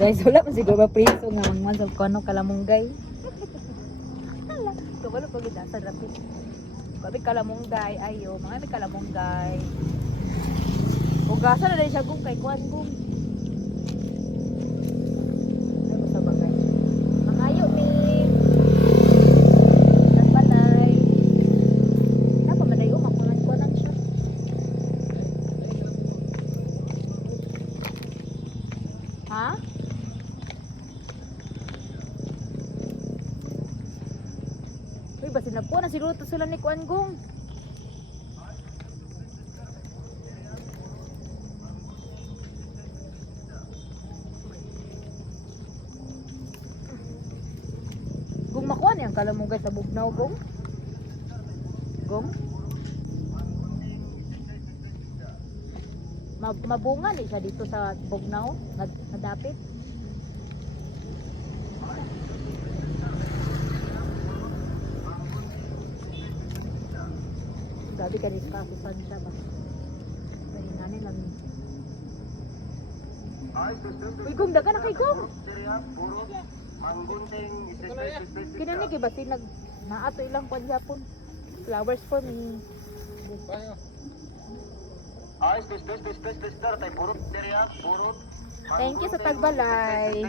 Guys, wala pa siguro ba priso nga mga sa kono kalamunggay. Hala, to wala pa gid sa rapid. Babi kalamunggay ayo, mga may kalamunggay. Ugasan na dahil siya kay kuan gum. Ay mo sa bagay. Mangayo mi. Nagbalay. Napa madayo makunan ko nang siya. Ha? Uy, basi na po na siguro to sila ni kuan gum. Gong makuha niya ang kalamunggay sa bugnaw, Gong? Gong? Mabunga ni siya dito sa bugnaw, nadapit. Gabi ka rin kasusan siya ba? Pahinganin lang. Uy, Gong, daga na kay Gong! Kinani kay basi nag naato ilang kwan yapon. Flowers for me. Thank you sa tagbalay.